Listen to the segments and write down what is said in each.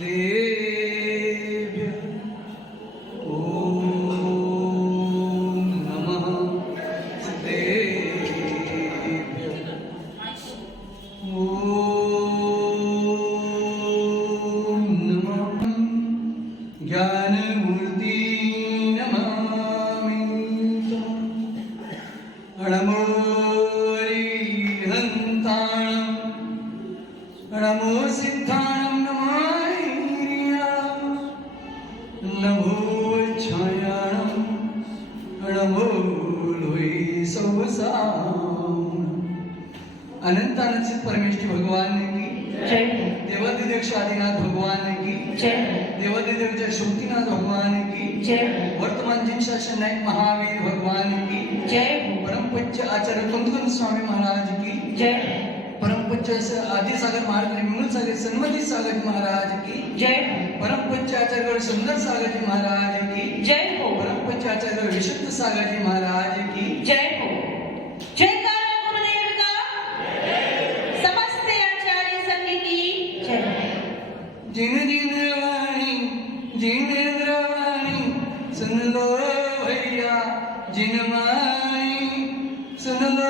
देव्य ओम नमः देव्य ओम नमः ज्ञानमूर्ति नमामि अणमोरिहन्ताणं नमो सिद्धाणं नमो छायाणं नमो लोई सवसाम। अनंत अनंत परमेश्वर भगवान की जय। देवादिदेव आदिनाथ भगवान की जय। देवादिदेव शक्तिनाथ भगवान की जय। वर्तमान जिन शासन नायक महावीर भगवान की जय। परम पूज्य आचार्य कुंदकुंद स्वामी महाराज की जय। परम पूज्य आदि सागर महाराज विमल सागर सन्मति सागर महाराज की जय। परम पूज्य आचार्य सुंदर सागर जी महाराज की जय हो। परम पूज्य आचार्य विशुद्ध सागर जी महाराज की जय हो। जय गुरुदेव का समस्त आचार्य संघ की जय। जिन जिन वाणी जिनेन्द्र वाणी सुन लो भैया जिन वाणी सुन लो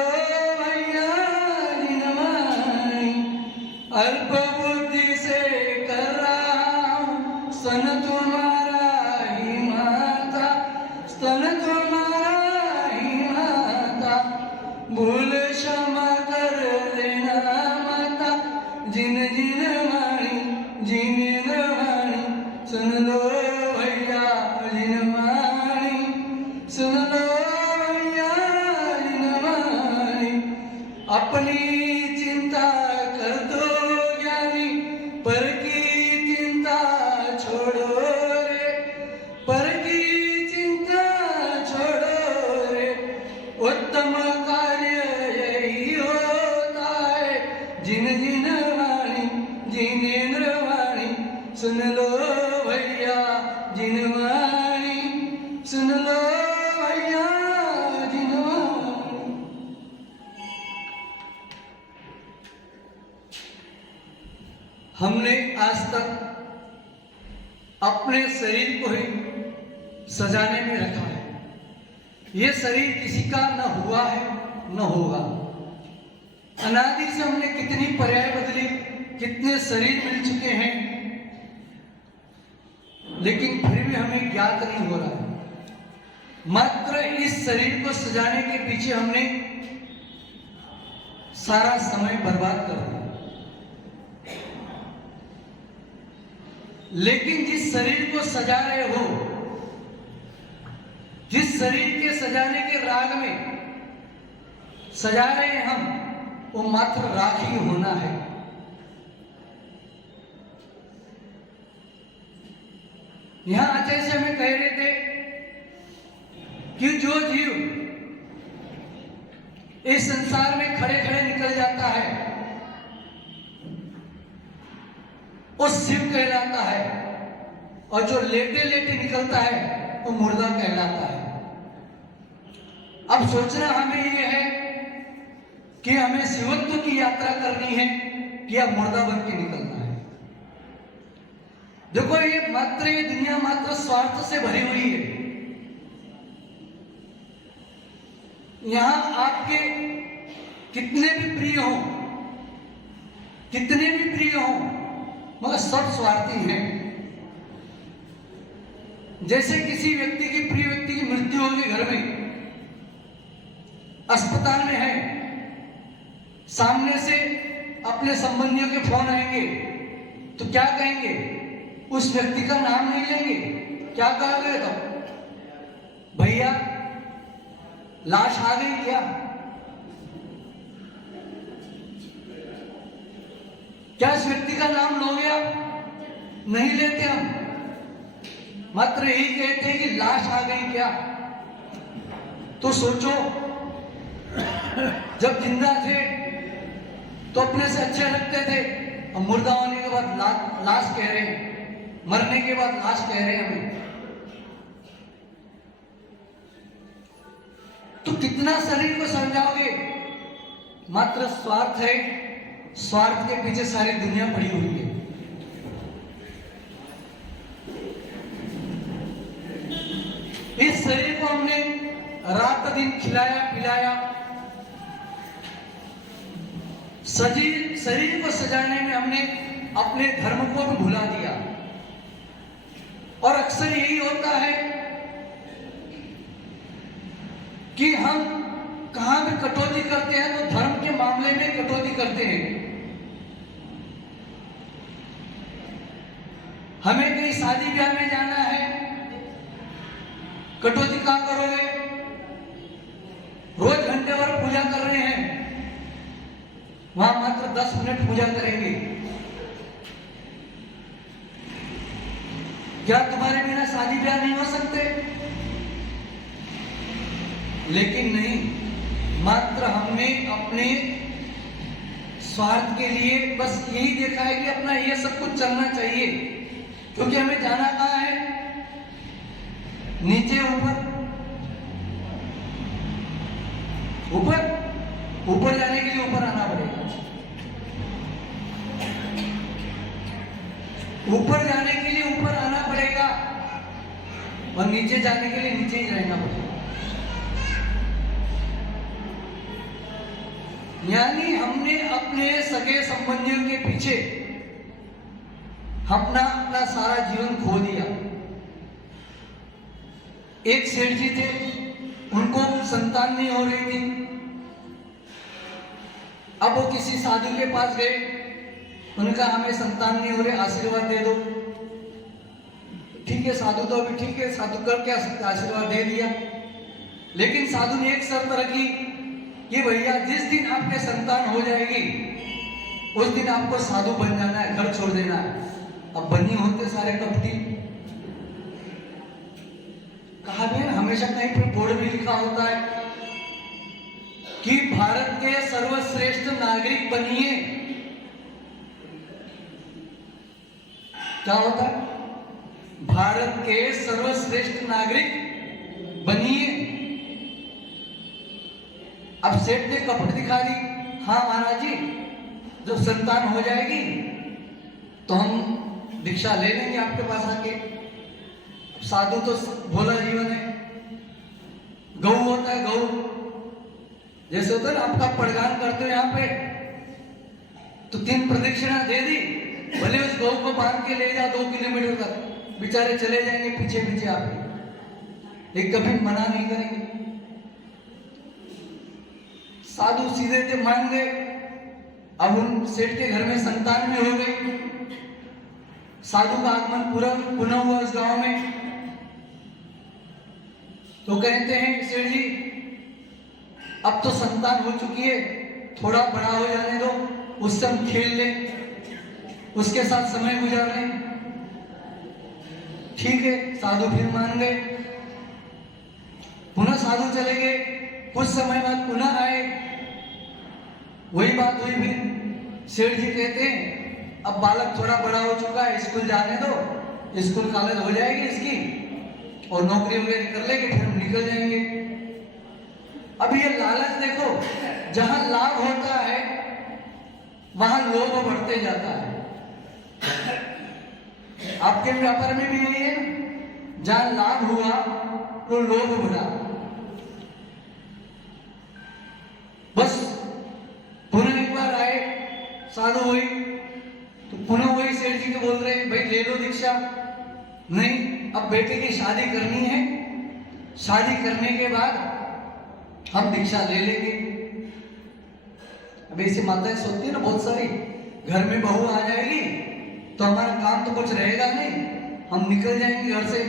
अल्प बुद्धि से कर रहा हूं स्तन तुम्हारा ही माता, स्तन तुम्हारा ही माता, भूल क्षमा कर देना माता। जिन जिन वाणी जिनेन्द्र वाणी सुन लो भैया जिन वाणी सुन लो भैया जिन वाणी। अपनी चिंता कर दो पर की चिंता छोड़ो रे, पर की चिंता छोड़ो रे। उत्तम कार्य यही होता है। जिन जिन वाणी जिनेन्द्र वाणी सुन लो भैया जिन वाणी सुन लो भैया जिन वाणी। हमने आज तक अपने शरीर को ही सजाने में रखा है। ये शरीर किसी का न हुआ है न होगा। अनादि से हमने कितनी पर्याय बदली, कितने शरीर मिल चुके हैं, लेकिन फिर भी हमें ज्ञात नहीं हो रहा है। मात्र इस शरीर को सजाने के पीछे हमने सारा समय बर्बाद कर दिया। लेकिन जिस शरीर को सजा रहे हो, जिस शरीर के सजाने के राग में सजा रहे हैं हम, वो मात्र राख ही होना है। यहां आचार्य से हमें कह रहे थे कि जो जीव इस संसार में खड़े खड़े निकल जाता है वो शिव कहलाता है, और जो लेटे लेटे निकलता है वो मुर्दा कहलाता है। अब सोचना हमें ये है कि हमें शिवत्व की यात्रा करनी है कि अब मुर्दा बन के निकलना है। देखो ये दुनिया मात्र स्वार्थ से भरी हुई है। यहां आपके कितने भी प्रिय हो, कितने भी प्रिय हो, मगर सब स्वार्थी हैं। जैसे किसी व्यक्ति की प्रिय व्यक्ति की मृत्यु होगी, घर में अस्पताल में है, सामने से अपने संबंधियों के फोन आएंगे तो क्या कहेंगे? उस व्यक्ति का नाम नहीं लेंगे। क्या कहोगे? तो भैया लाश आ गई क्या? क्या इस व्यक्ति का नाम लोगे आप? नहीं लेते हम, मात्र यही कहते हैं कि लाश आ गई क्या। तो सोचो, जब जिंदा थे तो अपने से अच्छे लगते थे, अब मुर्दा होने के बाद लाश कह रहे हैं, मरने के बाद लाश कह रहे हैं हमें। तो कितना शरीर को समझाओगे? मात्र स्वार्थ है, स्वार्थ के पीछे सारी दुनिया पड़ी हुई है। रात दिन खिलाया पिलाया, शरीर को सजाने में हमने अपने धर्म को भी भुला दिया। और अक्सर यही होता है कि हम कहां भी कटौती करते हैं तो धर्म के मामले में कटौती करते हैं। हमें कहीं शादी ब्याह में जाना है, कटौती कहां करोगे? रोज घंटे भर पूजा कर रहे हैं, वहां मात्र 10 मिनट पूजा करेंगे। क्या तुम्हारे बिना शादी ब्याह नहीं हो सकते? लेकिन नहीं, मात्र हमने अपने स्वार्थ के लिए बस यही देखा है कि अपना ये सब कुछ चलना चाहिए, क्योंकि हमें जाना कहां है? नीचे ऊपर। ऊपर जाने के लिए ऊपर आना पड़ेगा, ऊपर जाने के लिए ऊपर आना पड़ेगा, और नीचे जाने के लिए नीचे ही रहना पड़ेगा। यानी हमने अपने सगे संबंधियों के पीछे अपना सारा जीवन खो दिया। एक सेठ जी थे, उनको संतान नहीं हो रही थी। अब वो किसी साधु के पास गए, उन्होंने कहा हमें संतान नहीं हो रहे, आशीर्वाद दे दो। ठीक है, साधु तो अभी ठीक है, साधु कर क्या सकता, आशीर्वाद दे दिया। लेकिन साधु ने एक शर्त रखी कि भैया जिस दिन आपके संतान हो जाएगी उस दिन आपको साधु बन जाना है, घर छोड़ देना है। अब बनी होते सारे कपटी। कहा भी हमेशा कहीं पर बोर्ड भी लिखा होता है कि भारत के सर्वश्रेष्ठ नागरिक बनिए। क्या होता है? भारत के सर्वश्रेष्ठ नागरिक बनिए। अब सेठ ने कपट दिखा दी, हाँ महाराज जी, जब संतान हो जाएगी तो हम दीक्षा ले लेंगे आपके पास आके। साधु तो भोला जीवन है, गौ होता है, गौ जैसे होता है ना, आपका पड़गान करते हो यहाँ पे तो 3 प्रदक्षिणा दे दी, भले उस गौ को बांध के ले जाओ 2 किलोमीटर तक, बेचारे चले जाएंगे पीछे पीछे आपके, एक कभी मना नहीं करेंगे। साधु सीधे थे, मान गए। अब उन सेठ के घर में संतान भी हो गई। साधु का आगमन पुनः हुआ उस गांव में। तो कहते हैं सेठ जी अब तो संतान हो चुकी है, थोड़ा बड़ा हो जाने दो, उससे हम खेल लें, उसके साथ समय गुजार लें। ठीक है, साधु फिर मान गए। पुनः साधु चले गए, कुछ समय बाद पुनः आए, वही बात हुई। फिर सेठ जी कहते हैं अब बालक थोड़ा बड़ा हो चुका है, स्कूल जाने दो, स्कूल कॉलेज हो जाएगी इसकी और नौकरी वगैरह कर लेंगे, फिर हम निकल जाएंगे। अब ये लालच देखो, जहां लाभ होता है वहां लोभ बढ़ते जाता है। आपके व्यापार में भी यही है, जहां लाभ हुआ तो लोभ बढ़ा। बस पुनः एक बार आए, साधु हुई तो पुनः वही सेठ जी को बोल रहे हैं भाई ले लो दीक्षा। नहीं, अब बेटे की शादी करनी है, शादी करने के बाद हम दीक्षा ले लेंगे। अब ऐसी माताएं सोचती है ना बहुत सारी, घर में बहू आ जाएगी तो हमारा काम तो कुछ रहेगा नहीं, हम निकल जाएंगे घर से,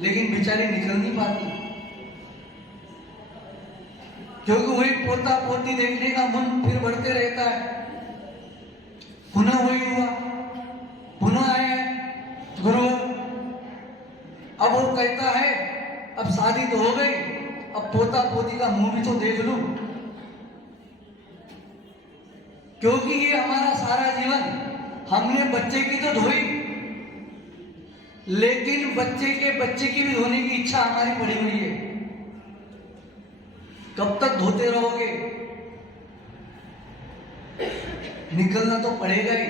लेकिन बेचारी निकल नहीं पाती, क्योंकि वही पोता पोती देखने का मन फिर बढ़ते रहता है। पुनः वही हुआ, पुनः आया गुरु। अब वो कहता है अब शादी तो हो गई, अब पोता पोती का मुंह भी तो देख लूं, क्योंकि ये हमारा सारा जीवन हमने बच्चे की तो धोई, लेकिन बच्चे की भी धोने की इच्छा हमारी पड़ी हुई है। कब तक धोते रहोगे? निकलना तो पड़ेगा ही।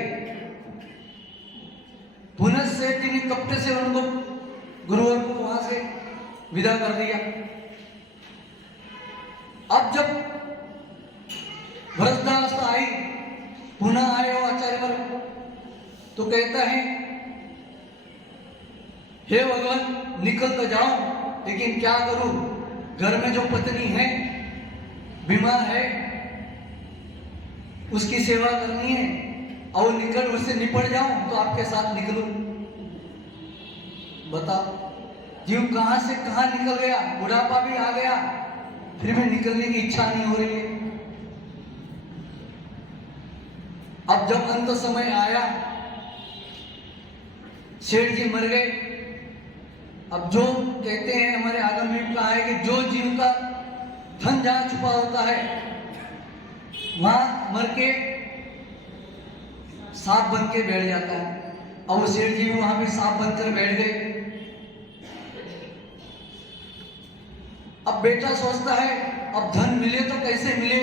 पुनः से दिन कपटे से उनको गुरुवार को वहां से विदा कर दिया। अब जब वृद्धावस्था आई, पुनः आए हो आचार्य वर्ग, तो कहता है हे भगवान निकल तो जाओ, लेकिन क्या करूं, घर में जो पत्नी है बीमार है, उसकी सेवा करनी है, और निकल उससे निपट जाऊं तो आपके साथ निकलूं। बताओ, जीव कहां से कहां निकल गया, बुढ़ापा भी आ गया, फिर भी निकलने की इच्छा नहीं हो रही है। अब जब अंत समय आया, सेठ जी मर गए। अब जो कहते हैं हमारे आगम में कहा है कि जो जीव का धन जहां छुपा होता है वहां मर के सांप बन के बैठ जाता है, और वो सेठ जी वहां भी सांप बनकर बैठ गए। अब बेटा सोचता है अब धन मिले तो कैसे मिले,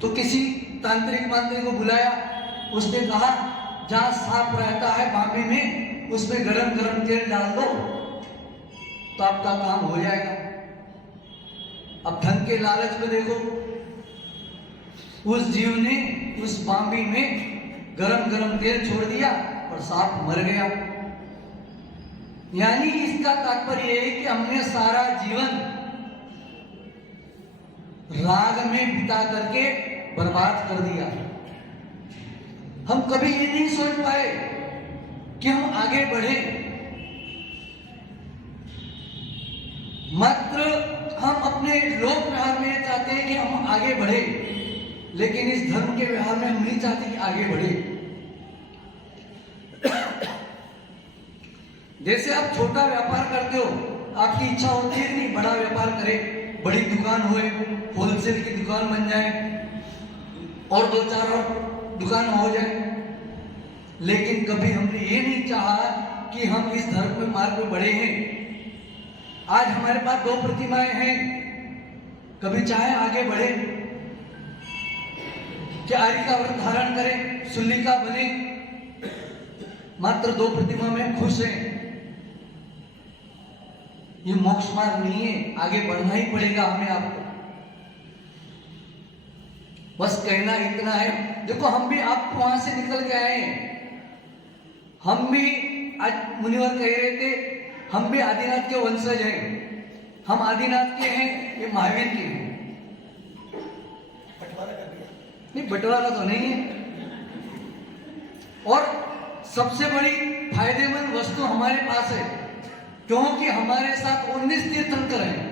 तो किसी तांत्रिक मांत्रिक को बुलाया, उसने कहा जहां सांप रहता है बांबी में, उसमें गरम गरम तेल डाल दो तो आपका काम हो जाएगा। अब धन के लालच में देखो, उस जीव ने उस बांबी में गरम गरम तेल छोड़ दिया और सांप मर गया। यानी इसका तात्पर्य है कि हमने सारा जीवन राग में बिता करके बर्बाद कर दिया। हम कभी ये नहीं सोच पाए कि हम आगे बढ़े, मात्र हम अपने लोक व्यवहार में चाहते हैं कि हम आगे बढ़े, लेकिन इस धर्म के व्यवहार में हम नहीं चाहते कि आगे बढ़े। जैसे आप छोटा व्यापार करते हो, आपकी इच्छा होती है नहीं बड़ा व्यापार करे, बड़ी दुकान होए, होलसेल की दुकान बन जाए और 2-4 और दुकान हो जाए, लेकिन कभी हमने ये नहीं चाहा कि हम इस धर्म में मार्ग में बढ़े हैं। आज हमारे पास 2 प्रतिमाएं हैं, कभी चाहे आगे बढ़े, कि आर्य का व्रत धारण करें, सुल्लिका बने, मात्र 2 प्रतिमा में खुश हैं। ये मोक्ष मार्ग नहीं है, आगे बढ़ना ही पड़ेगा हमें आपको। बस कहना इतना है। देखो हम भी आप वहां से निकल के आए हैं, हम भी आज मुनिवर कह रहे थे हम भी आदिनाथ के वंशज हैं, हम आदिनाथ के हैं, ये महावीर के हैं। नहीं बंटवारा तो नहीं है। और सबसे बड़ी फायदेमंद वस्तु हमारे पास है, क्योंकि हमारे साथ 19 तीर्थंकर हैं।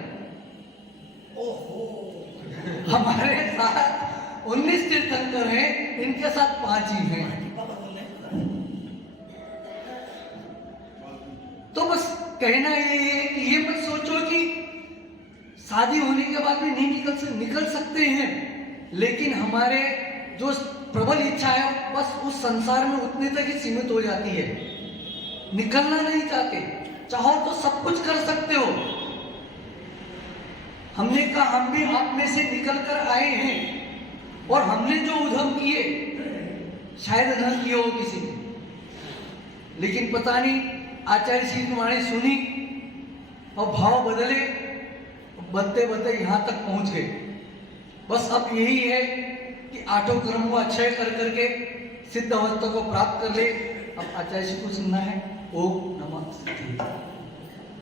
हमारे साथ 19 तीर्थंकर हैं, इनके साथ 5 ही हैं। तो बस कहना ये है कि ये मत सोचो कि शादी होने के बाद भी नहीं निकल सकते हैं, लेकिन हमारे जो प्रबल इच्छा है बस उस संसार में उतने तक ही सीमित हो जाती है, निकलना नहीं चाहते। चाहो तो सब कुछ कर सकते हो। हमने कहा हम भी आप में से निकल कर आए हैं, और हमने जो उद्यम किए शायद न किए हो किसी ने, लेकिन पता नहीं आचार्य श्री की वाणी सुनी और भाव बदले, बढ़ते बढ़ते यहां तक पहुंच गए। बस अब यही है कि 8 कर्म को अक्षय कर करके सिद्ध अवस्था को प्राप्त कर ले। अब आचार्य श्री को सुनना है। ओम नमः शिवाय।